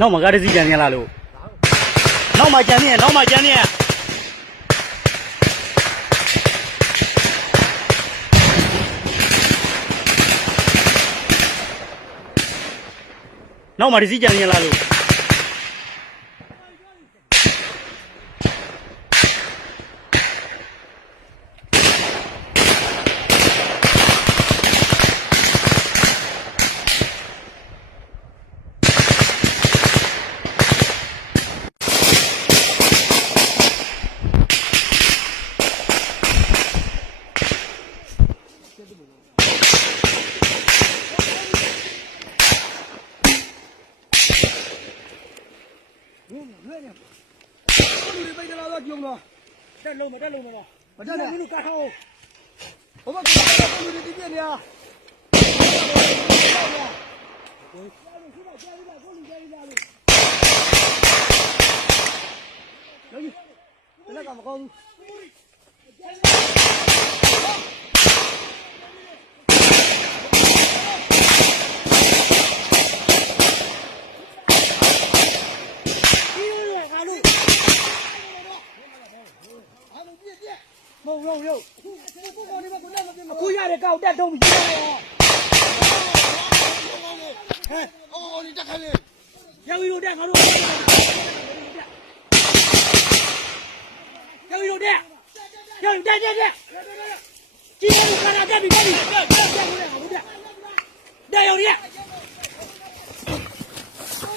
နောက်မှာကားတစ်စီးကြံနေလားလို့နောက်မှာကြံနေရနောက်မှာကြံနေရနောက်မှာတစ်စီးကြံနေလားလို့ လူတွေပိတ်ကြလားကြုံလားတက်လုံးမတက်လုံးမလားမတက်နဲ့မင်းတို့ကားထောင်းဘုမကလူတွေပြည့်နေရလက်ကမကောင်းဘူး မ ဟုတ်တော့ရုပ်အခုရတဲ့ကောက်တက်တုံးပြီးရောဟဲ့အော်ဒီတက်ခိုင်းလေရောက်ပြီးတော့တက်ငါတို့ရောက်ပြီးတော့တက်ရောက်ပြီးတက်တက်တက်ကြီးရခါလာတက်ပြီတက်ပြီတက်တက်တက်တက်ငါတို့တက်တက်ရောက်ရ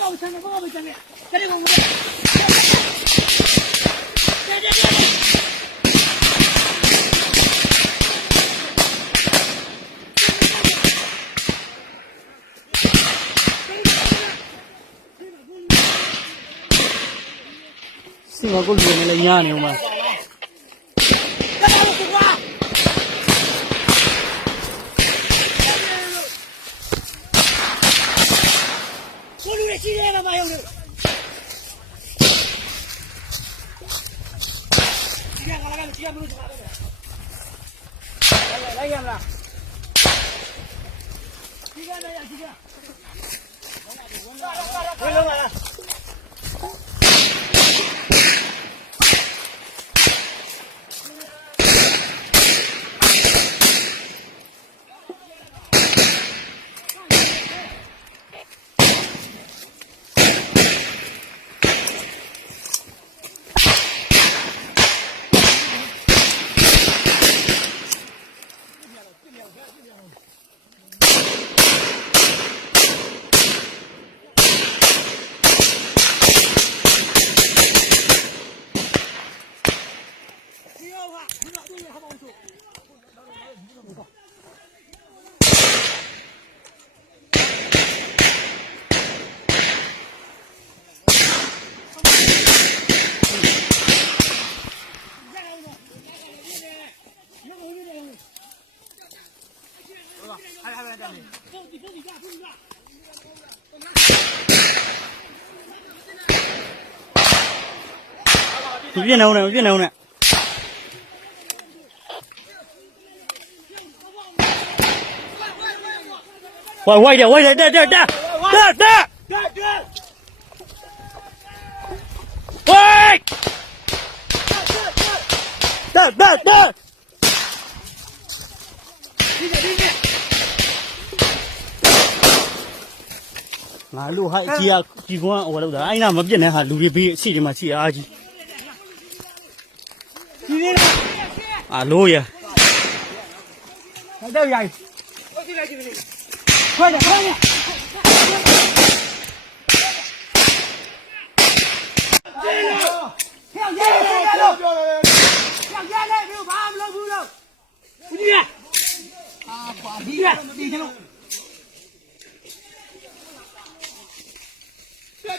အော်ဆန်ကောမဆန်နဲ့ကလေးကောင်တက်တက်တက်တက် စင်ကကိုလူနေလဲညာနေဦးမှာကိုလူရှိတယ်မှာရုံလို့ဒီကလာကဒီကမလို့ချပါတယ်လိုက်ရမလားဒီကလည်းရဒီက Viết nâu nè, viết nâu nè. Quay quay kìa, quay kìa, đây đây đây. Đây đây. Quay. Đây đây đây. Đi kìa. င်တက်တက်တက်ငါလူဟိုက်ကြီးကကြီးကွန်းဟိုလောက်တာအဲ့နာမပြည့်နဲ့ဟာလူတွေဘေးအရှိတွေမှာရှိအားကြီးဒီလေးလားအာလို့ရတော့ရိုက်ခွဲတယ်ခွဲတယ်ဟဲ့ရဲ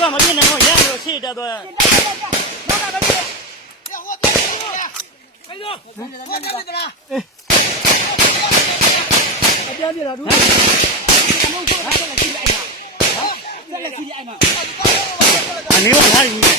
ကမပြည့်နိုင်တော့ရရလို့ရှေ့တက်သွားအပြားပြတာသူအနည်းတော့ဟာကြီး